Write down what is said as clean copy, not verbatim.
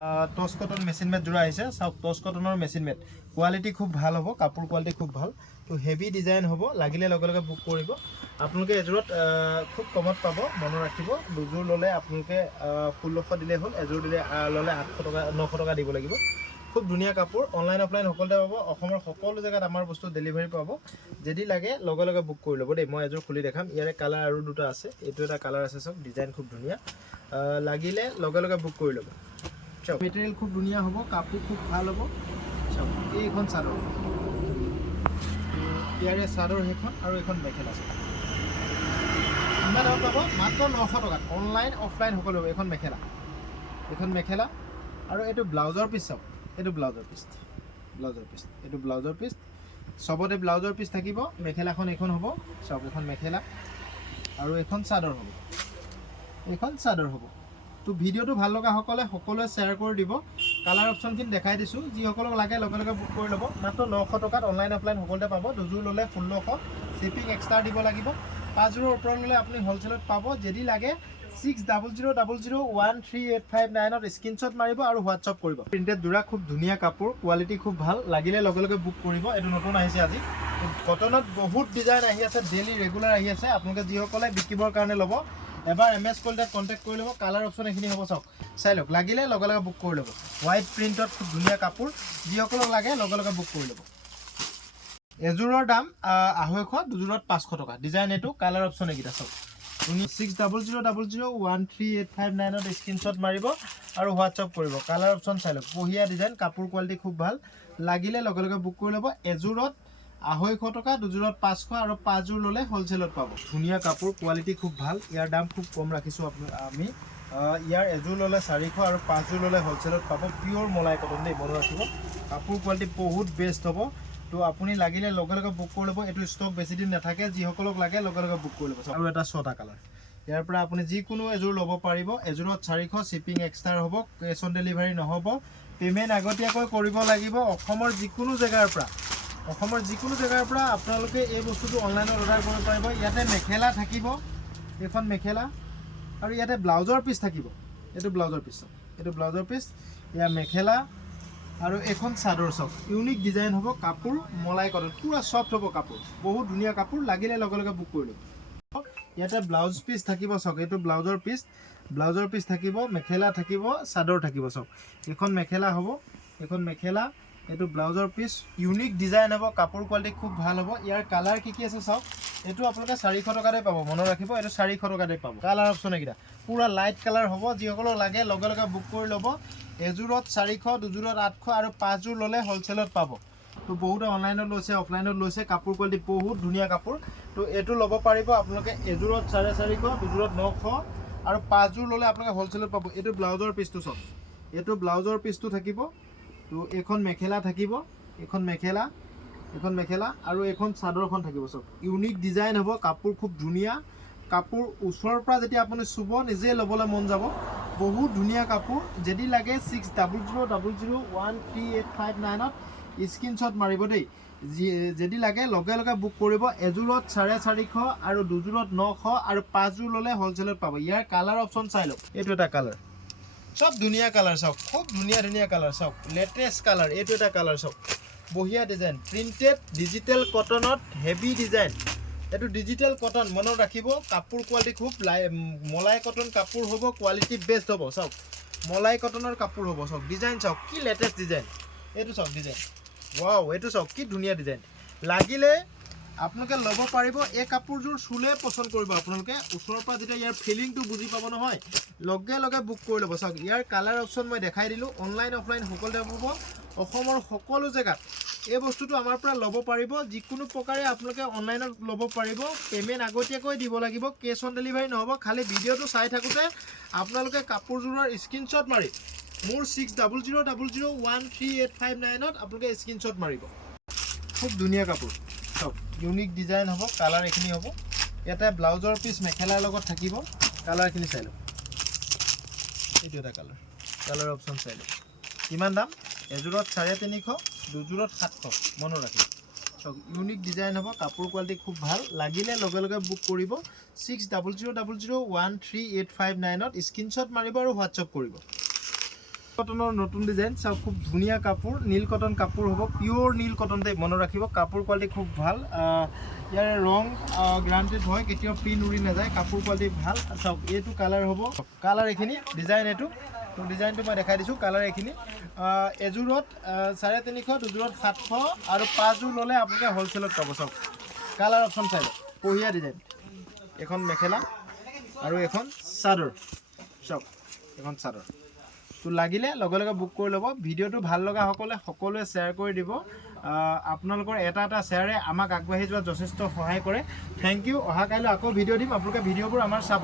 টচ cotton machine made যোৰা আহিছে চাওক টচ কটনৰ মেচিন মেড কোৱালিটি খুব ভাল হ'ব কাপোৰ কোৱালিটি খুব ভাল তো হেভি ডিজাইন হ'ব লাগিলে লগে লগে বুক কৰিব আপোনালোকে এজোৰত খুব কমত পাব মনত ৰাখিব দুযোৰ ল'লে আপোনালোকে 1600 দিলে হ'ল এজোৰ দিলে ল'লে 800 টকা 900 টকা দিব লাগিব খুব ধুনীয়া কাপোৰ অনলাইন অফলাইন সকলোতে পাব অসমৰ সকলো জেগাত আমাৰ বস্তু ডেলিভাৰী পাব যদি লাগে লগে লগে বুক কৰি ল'ব দেই মই এজোৰ খুলি দেখাম ইয়াৰে কালাৰ আৰু দুটা আছে এইটো এটা কালাৰ আছে চাওক ডিজাইন খুব ধুনীয়া লাগিলে লগে লগে বুক কৰি ল'ব মেটেৰিয়েল খুব ধুনীয়া হ'ব কাপোৰ খুব ভাল হ'ব চাওক এইখন চাদৰ ইয়াৰে চাদৰ সেইখন আৰু এখন মেখেলা চাওক ইমান দাম পাব মাত্ৰ 900 টকাত অনলাইন অফলাইন সকলো হ'ব এখন মেখেলা আৰু এইটো ব্লাউজৰ পিচ চাওক এইটো ব্লাউজৰ পিচ এইটো ব্লাউজৰ পিচ সবতে ব্লাউজৰ পিচ থাকিব মেখেলাখন এখন হ'ব চাওক এখন মেখেলা আৰু এখন চাদৰ হ'ব তো ভিডিওটো ভাল লগা সকলোৱে শ্বেয়াৰ কৰি দিব কালাৰ অপশ্যনখিনি দেখাই দিছোঁ যিসকলক লাগে লগে লগে বুক কৰি ল'ব মাত্ৰ 900 টকাত অনলাইন অফলাইন সকলোতে পাব দুযোৰ ল'লে 1600 শ্বিপিং এক্সট্ৰা দিব লাগিব 5 যোৰৰ ওপৰত ল'লে আপুনি হ'লচেলত পাব যদি লাগে 6000138559ত স্ক্ৰীনশ্বট মাৰিব আৰু হোৱাটছআপ কৰিব প্ৰিণ্টেড যোৰা খুব ধুনীয়া কাপোৰ কোৱালিটি খুব ভাল লাগিলে লগে লগে বুক কৰিব এইটো নতুন আহিছে আজি কটনত বহুত ডিজাইন আহি আছে ডেইলি ৰেগুলাৰ আহি আছে আপোনালোকে যিসকলে বিকিবৰ কাৰণে ল'ব এবাৰ MS কলটাত কন্টেক্ট কৰি ল'ব কালাৰ অপশ্যন এখিনি হ'ব চাওক চাই লওক লাগিলে লগে লগে বুক কৰি ল'ব হোৱাইট প্ৰিণ্টত খুব ধুনীয়া কাপোৰ যিসকলক লাগে লগে লগে বুক কৰি ল'ব এজোৰৰ দাম 250 দুযোৰত 500 টকা ডিজাইন এইটো কালাৰ অপশ্যন এইকেইটা চাওক 6000138559ত স্ক্ৰীনশ্বট মাৰিব আৰু হোৱাটছআপ কৰিব কালাৰ অপশ্যন চাই লওক বঢ়িয়া ডিজাইন কাপোৰ কোৱালিটি খুব ভাল লাগিলে লগে লগে বুক কৰি ল'ব এজোৰত 250 টকা দুযোৰত 500 আৰু 5 যোৰ ল'লে হ'লচেলত পাব ধুনীয়া কাপোৰ কোৱালিটি খুব ভাল ইয়াৰ দাম খুব কম ৰাখিছোঁ আমি ইয়াৰ এজোৰ ল'লে 400 আৰু 5 যোৰ ল'লে হ'লচেলত পাব পিয়ৰ মলাই কটন দেই মনত ৰাখিব কাপোৰ কোৱালিটি বহুত বেষ্ট হ'ব তো আপুনি লাগিলে লগে লগে বুক কৰি ল'ব এইটো ষ্টক বেছি দিন নাথাকে যিসকলক লাগে লগে লগে বুক কৰি ল'ব আৰু এটা 6টা কালাৰ ইয়াৰ পৰা আপুনি যিকোনো এজোৰ ল'ব পাৰিব এজোৰত 400 শ্বিপিং এক্সট্ৰা হ'ব কেছ অন ডেলিভাৰী নহ'ব পে'মেণ্ট আগতীয়াকৈ কৰিব লাগিব অসমৰ যিকোনো জেগাৰ পৰা আপোনালোকে এই বস্তুটো অনলাইনত অৰ্ডাৰ কৰিব পাৰিব ইয়াতে মেখেলা থাকিব এখন মেখেলা আৰু ইয়াতে ব্লাউজৰ পিচ থাকিব এইটো ব্লাউজৰ পিচ ইয়াৰ মেখেলা আৰু এখন চাদৰ চাওক ইউনিক ডিজাইন হ'ব কাপোৰ মলাই কটন পুৰা সফ্ট হ'ব কাপোৰ বহুত ধুনীয়া কাপোৰ লাগিলে লগে লগে বুক কৰি ল'ব ইয়াতে ব্লাউজ পিচ থাকিব চাওক এইটো ব্লাউজৰ পিচ থাকিব মেখেলা থাকিব চাদৰ থাকিব চাওক এখন মেখেলা হ'ব এইটো ব্লাউজৰ পিচ ইউনিক ডিজাইন হ'ব কাপোৰ কোৱালিটি খুব ভাল হ'ব ইয়াৰ কালাৰ কি আছে চাওক এইটো আপোনালোকে 400 টকাতে পাব মনত ৰাখিব এইটো 400 টকাতে পাব কালাৰ অপশ্যন এইকেইটা পুৰা লাইট কালাৰ হ'ব যিসকলক লাগে লগে লগে বুক কৰি ল'ব এজোৰত 400 দুযোৰত 800 আৰু 5 যোৰ ল'লে হ'লচেলত পাব তো বহুত অনলাইনত লৈছে অফলাইনত লৈছে কাপোৰ কোৱালিটি বহুত ধুনীয়া কাপোৰ তো এইটো ল'ব পাৰিব আপোনালোকে এজোৰত 450 দুযোৰত 900 আৰু 5 যোৰ ল'লে আপোনালোকে হ'লচেলত পাব এইটো ব্লাউজৰ পিচটো চাওক এইটো ব্লাউজৰ পিচটো থাকিব তো এখন মেখেলা থাকিব এখন মেখেলা আৰু এখন চাদৰখন থাকিব চাওক ইউনিক ডিজাইন হ'ব কাপোৰ খুব ধুনীয়া কাপোৰ ওচৰৰ পৰা যেতিয়া আপুনি চুব নিজে ল'বলৈ মন যাব বহুত ধুনীয়া কাপোৰ যদি লাগে 6000138559ত স্ক্ৰীনশ্বট মাৰিব দেই যদি লাগে লগে লগে বুক কৰিব এজোৰত 450 আৰু দুযোৰত 900 আৰু 5 যোৰ ল'লে হ'লচেলত পাব ইয়াৰ কালাৰ অপশ্যন চাই লওক এইটো এটা কালাৰ সব ধুনীয়া কালাৰ চাওক খুব ধুনীয়া কালাৰ চাওক লেটেষ্ট কালাৰ এইটো এটা কালাৰ চাওক বঢ়িয়া ডিজাইন প্ৰিণ্টেড ডিজিটেল কটনত হেভি ডিজাইন এইটো ডিজিটেল কটন মনত ৰাখিব কাপোৰ কোৱালিটি খুব মলাই কটন কাপোৰ হ'ব কোৱালিটি বেষ্ট হ'ব চাওক মলাই কটনৰ কাপোৰ হ'ব চাওক ডিজাইন চাওক কি লেটেষ্ট ডিজাইন এইটো চাওক ডিজাইন ৱাও এইটো চাওক কি ধুনীয়া ডিজাইন লাগিলে আপোনালোকে ল'ব পাৰিব এই কাপোৰযোৰ চুলে পচন্দ কৰিব আপোনালোকে ওচৰৰ পৰা যেতিয়া ইয়াৰ ফিলিংটো বুজি পাব নহয় লগে লগে বুক কৰি ল'ব চাওক ইয়াৰ কালাৰ অপশ্যন মই দেখাই দিলোঁ অনলাইন অফলাইন সকলোতে পাব অসমৰ সকলো জেগাত এই বস্তুটো আমাৰ পৰা ল'ব পাৰিব যিকোনো প্ৰকাৰে আপোনালোকে অনলাইনত ল'ব পাৰিব পে'মেণ্ট আগতীয়াকৈ দিব লাগিব কেছ অন ডেলিভাৰী নহ'ব খালি ভিডিঅ'টো চাই থাকোঁতে আপোনালোকে কাপোৰযোৰৰ স্ক্ৰীনশ্বট মাৰি মোৰ 6000138559ত আপোনালোকে স্ক্ৰীনশ্বট মাৰিব খুব ধুনীয়া কাপোৰ চাওক ইউনিক ডিজাইন হ'ব কালাৰ এইখিনি হ'ব ইয়াতে ব্লাউজৰ পিচ মেখেলাৰ লগত থাকিব কালাৰখিনি চাই লওক এইটো এটা কালাৰ অপশ্যন চাই লওক কিমান দাম এজোৰত 350 দুযোৰত 700 মনত ৰাখিব চাওক ইউনিক ডিজাইন হ'ব কাপোৰ কোৱালিটি খুব ভাল লাগিলে লগে লগে বুক কৰিব 6000138559ত স্ক্ৰীনশ্বট মাৰিব আৰু হোৱাটছআপ কৰিব কটনৰ নতুন ডিজাইন চাওক, খুব ধুনীয়া কাপোৰ, নীল কটন কাপোৰ হ'ব, পিয়'ৰ নীল কটন দেই, মনত ৰাখিব। কাপোৰ কোৱালিটি খুব ভাল, ইয়াৰ ৰং গ্ৰাণ্টেড হয়, কেতিয়াও প্ৰিণ্ট উৰি নাযায়, কাপোৰ কোৱালিটি ভাল। চাওক এইটো কালাৰ হ'ব, কালাৰ এইখিনি ডিজাইন, এইটো ডিজাইনটো মই দেখাই দিছোঁ। কালাৰ এইখিনি এযোৰত 350, দুযোৰত 700 আৰু 5যোৰ ল'লে আপোনালোকে হ'লচেলত পাব। চাওক কালাৰ অপশ্যন চাই লওক, বঢ়িয়া ডিজাইন। এখন মেখেলা আৰু এখন চাদৰ, চাওক এখন চাদৰ। তো লাগিলে লগে লগে বুক কৰি ল'ব। ভিডিঅ'টো ভাল লগা সকলোৱে শ্বেয়াৰ কৰি দিব। আপোনালোকৰ এটা শ্বেয়াৰে আমাক আগবাঢ়ি যোৱাত যথেষ্ট সহায় কৰে। Thank you. অহা কাইলৈ আকৌ ভিডিঅ' দিম, আপোনালোকে ভিডিঅ'বোৰ আমাৰ চাব।